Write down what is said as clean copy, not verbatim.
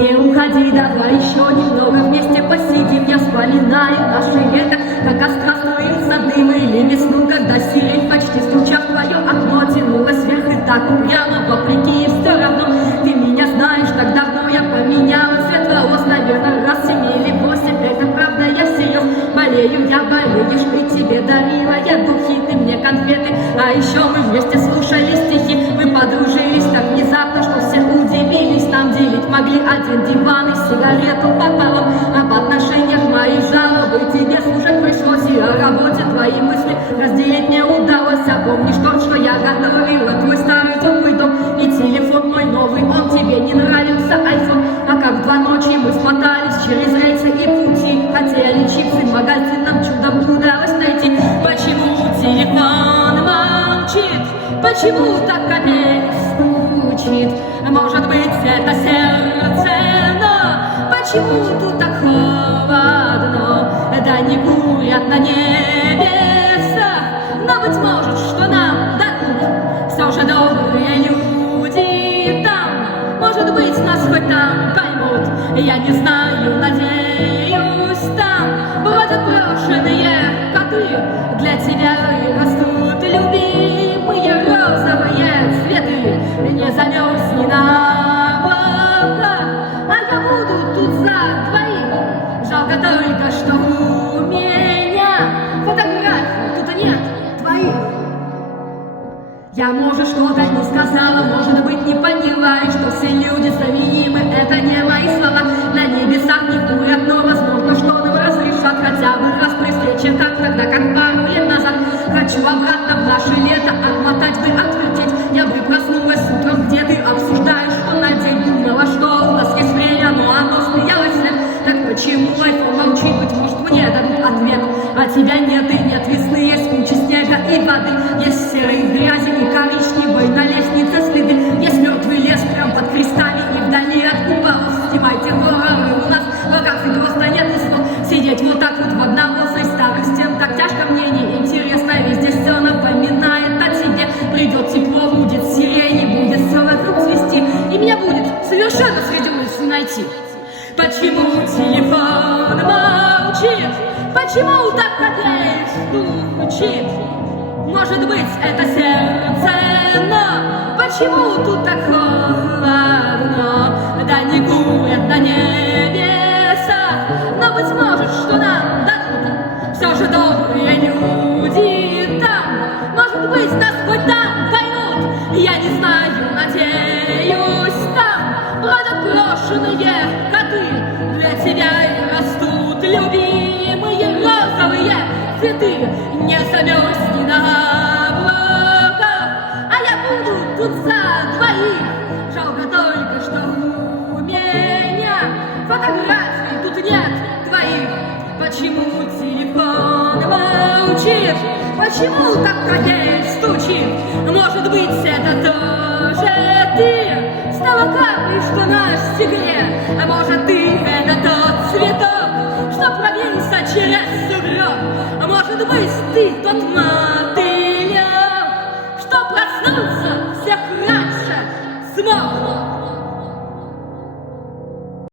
Не уходи, давай еще немного вместе посидим. Я вспоминаю наше лето, как костра струится дым или весну, когда сирень, почти стуча в твое окно, тянулась вверх и так упрямо, вопреки, и все равно ты меня знаешь, так давно я поменяла цвет волос, наверное, раз 7 или 8. Это правда, я серьезно болею, я болеешь, и тебе дарила я духи, ты мне конфеты, а еще мы вместе слушали стихи. Мы подружились так внезапно, что все удивились. Нам делить могли один диван и сигарету пополам. Об отношениях моих жалобы тебе слушать пришлось, и о работе твои мысли разделить не удалось. А помнишь то, что я готовила, твой старый теплый дом и телефон мой новый, он тебе не нравился, айфон. А как в 2 ночи мы смотались через рейсы и пути, хотели чипсы в магазин, нам чудом удалось найти. Почему телефон молчит? Почему так опять стучит? Может быть, это сердце, но почему тут так холодно? Да не курят на небесах, но, быть может, что нам дадут все же добрые люди там. Может быть, нас хоть там поймут, я не знаю, надеюсь, там бродят брошенные коты, для тебя и растут любимые розовые цветы. Не замерзни на облаках, а я буду тут за двоих. Жалко только, что у меня фотографий тут нет твоих. Я, может, что-то не сказала, может быть, не поняла, и что все люди заменимы, это не мои слова. На небесах не курят, но возможно, что нам разрешат хотя бы раз при встрече, как тогда, как пару лет назад. Хочу обратно в наше лето отмотать бы, отвертеть. Я бы проснулась утром, где ты обсуждаешь, что на день думала, что у нас есть время, но оно смеялось вслед. Так почему айфон молчит? Быть может, мне дадут ответ. А тебя нет и нет весны, есть куча снега и воды, есть серой грязи и коричневой на лестнице следы, есть мертвый лес прям под крестами и вдали от куполов. Снимайте горы у нас в руках, и просто нет слов. Сидеть вот так вот в одновозной старых стен так тяжко, мне неинтересно. Везде все напоминает о тебе. Придет тепло, будет сирень, и будет все вокруг цвести, и меня будет совершенно среди мыслей найти. Почему телефон молчит? Почему так опять стучит? Может быть, это сердце, но почему тут так холодно? Да не курят на небесах, но, быть может, что нам дадут все же добрые люди там. Может быть, нас хоть там поймут, я не знаю, надеюсь, там бродят брошенные коты, для тебя и растут любимые розовые цветы. Не замерзни на облаках, а я буду тут за двоих. Жалко только, что у меня фотографий тут нет твоих. Почему телефон молчит? Почему так опять стучит? Может быть, это тоже ты стала каплей, что на стекле. А может, ты это тот цветок, что пробился через сугроб. А может быть, ты тот мотылек, что проснулся всех раньше смог.